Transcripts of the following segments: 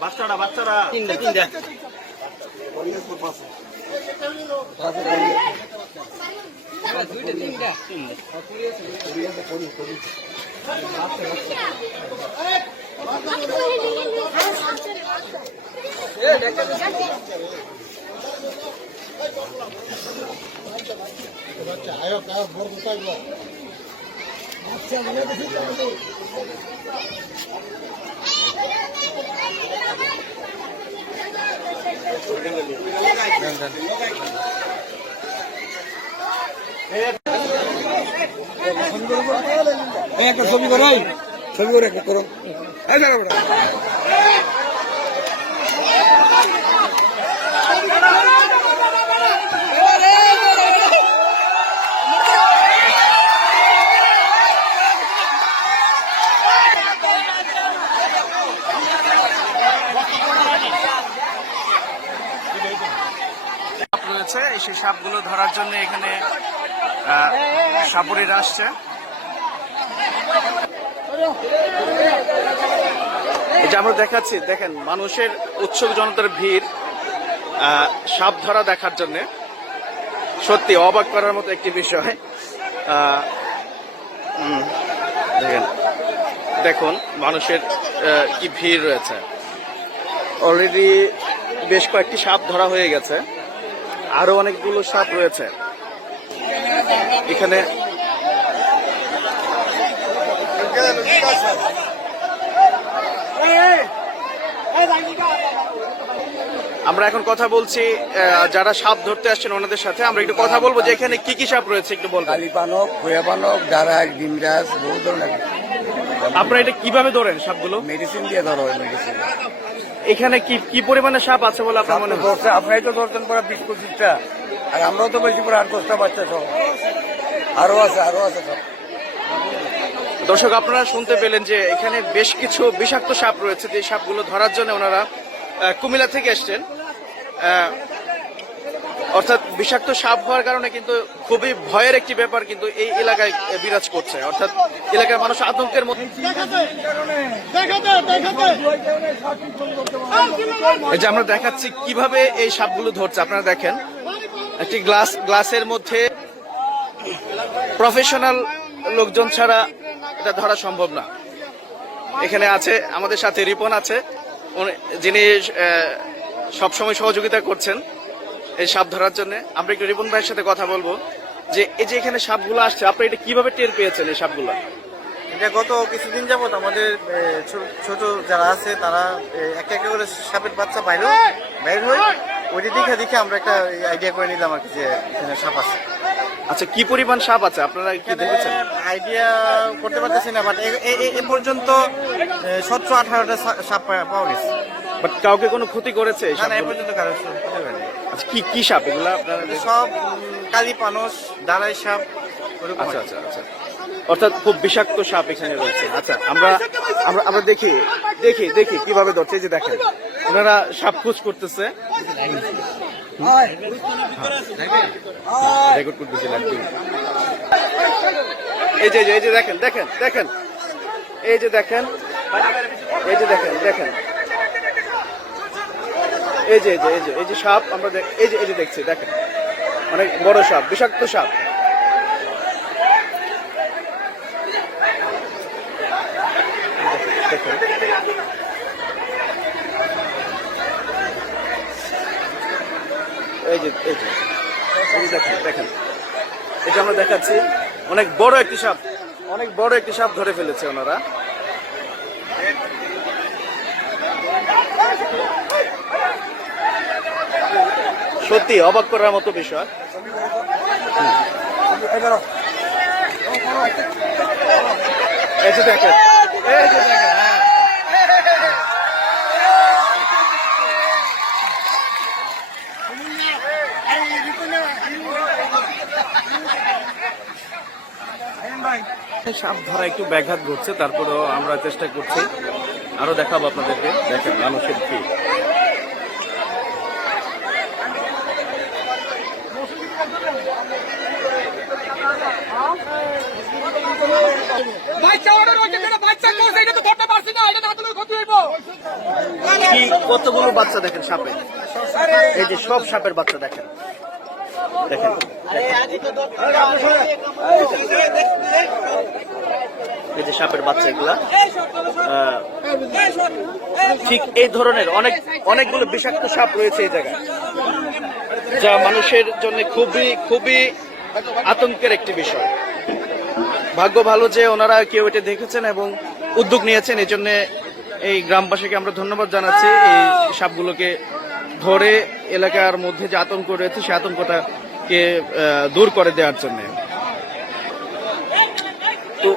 বাচ্চারা বাচ্চারা একটা ছবি করে একটা করো সেই সাপগুলো ধরার জন্য এখানে সাপুরিরা আসছে। এটা আমরা দেখাচ্ছি, দেখেন মানুষের উৎসুক জনতার ভিড় সাপ ধরা দেখার জন্য। সত্যি অবাক করার মতো একটি বিষয়। দেখেন দেখুন মানুষের কি ভিড় রয়েছে। অলরেডি বেশ কয়েকটি সাপ ধরা হয়ে গেছে, আরো অনেকগুলো সাপ রয়েছে এখানে। আমরা এখন কথা বলছি যারা সাপ ধরতে আসছেন ওনাদের সাথে। আমরা একটু কথা বলবো যে এখানে কি কি সাপ রয়েছে একটু বলবো। কালীপানক, ভুয়াপানক, ডারাক, ডিমরাজ, বহু ধরনের। আপনারা এটা কিভাবে ধরেন সাপগুলো? মেডিসিন দিয়ে ধরো। মেডিসিন। এখানে কি পরিমাণে সাপ আছে বলে আপনার মনে হয়? আপনারাই তো ধরছেন পরে 20-25টা, আর আমরাও তো বেশি করে 8-10টা বাচ্চা সব আরো আছে সব। দর্শক আপনারা শুনতে পেলেন যে এখানে বেশ কিছু বিষাক্ত সাপ রয়েছে, যে সাপগুলো ধরার জন্য ওনারা কুমিল্লা থেকে এসছেন। অর্থাৎ বিষাক্ত সাপ হওয়ার কারণে কিন্তু খুবই ভয়ের একটি ব্যাপার কিন্তু এই এলাকায় বিরাজ করছে। অর্থাৎ এলাকার মানুষ আতঙ্কের মধ্যে। এই যে আমরা দেখাচ্ছি কিভাবে এই সাপগুলো ধরছে, আপনারা দেখেন। একটি গ্লাসের মধ্যে প্রফেশনাল লোকজন ছাড়া এটা ধরা সম্ভব না। এখানে আছে আমাদের সাথে রিপন আছে, যিনি সবসময় সহযোগিতা করছেন এই সাপ ধরার জন্য। আমরা একটু রিপন ভাইয়ের সাথে কথা বলবো যে এই যে এখানে সাপগুলো আসছে, আপনি এটা কিভাবে টের পেয়েছেন এই সাপগুলো? এটা গত কিছুদিন যাবত আমাদের ছোট যারা আছে তারা একটা একটা করে সাপের বাচ্চা বাইর হয়, ওইটা দেখে আমরা একটা আইডিয়া করে নিলাম আর কি যে এখানে সাপ আছে। আচ্ছা, কি পরিমাণ সাপ আছে আপনারা কি দেখেছেন? আইডিয়া করতে পারতেছি না, বাট এ পর্যন্ত 17-18টা সাপ পাওয়া গেছে। বাট কাউকে কোনো ক্ষতি করেছে এই না না, এ সাপগুলো? পর্যন্ত কারো ক্ষতি হয়নি। আচ্ছা, কি কি সাপ এগুলা আপনারা? সব কালি পানস, দাঁড়াই সাপ, ওরকম আচ্ছা আর কি। আচ্ছা আচ্ছা, অর্থাৎ খুব বিষাক্ত সাপ এখানে রয়েছে। আচ্ছা, আমরা আমরা আমরা দেখি দেখি দেখি কিভাবে ধরছে। এই যে দেখেন, ওনারা সাপ খোঁজ করতেছে, রেকর্ড করতেছে লাগবে। এই যে এই যে দেখেন দেখেন দেখেন, এই যে দেখেন, এই যে দেখেন দেখেন, এই যে এই যে সাপ আমরা এই যে দেখছি, দেখেন অনেক বড় সাপ, বিষাক্ত সাপ। দেখেন, এই যে দেখেন দেখেন, এটা আমরা দেখাচ্ছি, অনেক বড় একটি সাপ, অনেক বড় একটি সাপ ধরে ফেলেছে ওনারা। সত্যি অবাক করার মতো বিষয়। এই যে দেখেন, এই যে দেখেন, হ্যাঁ। সাপ ধরা একটু ব্যাঘাত ঘটছে, তারপরেও আমরা চেষ্টা করছি, আরো দেখাবো আপনাদেরকে। দেখেন মানুষের ভিড়। কি কতগুলো বাচ্চা দেখেন সাপের, এই যে সব সাপের বাচ্চা দেখেন দেখেন। এই যে সাপের বাচ্চা এগুলা ঠিক এই ধরনের অনেকগুলো বিষাক্ত সাপ রয়েছে এই জায়গায়, যা মানুষের জন্য খুবই খুবই আতঙ্কের একটি বিষয়। ভাগ্য ভালো যে ওনারা কেউ এটা দেখেছেন এবং উদ্যোগ নিয়েছেন, এই জন্য এই গ্রামবাসীকে আমরা ধন্যবাদ জানাচ্ছি এই সাপগুলোকে ধরে এলাকার মধ্যে যে আতঙ্ক রয়েছে সেই আতঙ্কটাকে দূর করে দেওয়ার জন্য। তো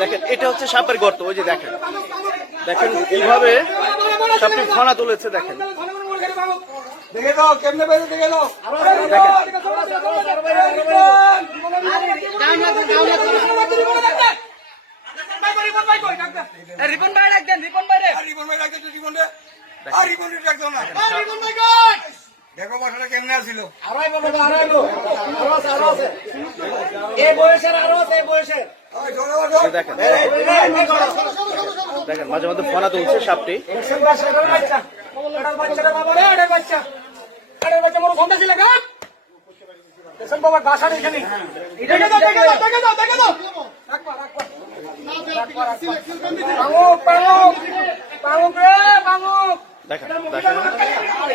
দেখেন, এটা হচ্ছে সাপের গর্ত। ওই যে দেখেন দেখেন কিভাবে সাপটি ফনা তুলেছে, দেখেন দেখে দাও কেমনে বেজে দেখে দাও। রিপন ভাই রাখবেন, রিপন ভাই রে, রিপন ভাই রাখতে তো রিপন রে, আর রিপন রে রাখতো না। রিপন ভাই কই? দেখো বাসাটা কেমনে আসিল। আড়াই বলো, আড়াইলো, আরো আছে। এই বয়সের আরো আছে, এই বয়সের। দেখেন দেখেন মাঝে মধ্যে ফনা তুলছে সাপটি। বাচ্চা, বাচ্চাটা বাবা রে, এটার বাচ্চা, এটার বাচ্চা বড় সন্ধ্যা ছিল গা। দেশন বাবা গাছা এখানে। দেখে দাও, দেখে দাও, দেখে দাও, দেখে দাও। রাখবা, রাখবা। পাঙ্গুক, পাঙ্গুক, পাঙ্গুক রে, পাঙ্গুক। দেখেন দেখেন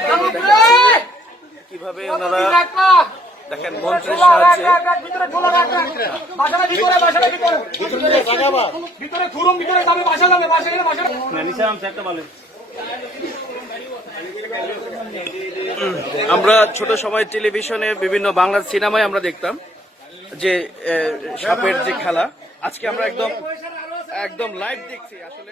পাঙ্গুক রে। কিভাবে ওনারা রাখবা। দেখেন মন্ত্রের সাহায্যে ভিতরে ঝোলা রাখবা। বাসাটা ভিতরে, বাসাটা ভিতরে। ভিতরে ঘুরুম, ভিতরে যাবে, বাসা যাবে, বাসা গেলে বাসা। আমরা ছোট সময় টেলিভিশনে বিভিন্ন বাংলা সিনেমায় আমরা দেখতাম যে সাপের যে খেলা, আজকে আমরা একদম লাইভ দেখছি আসলে।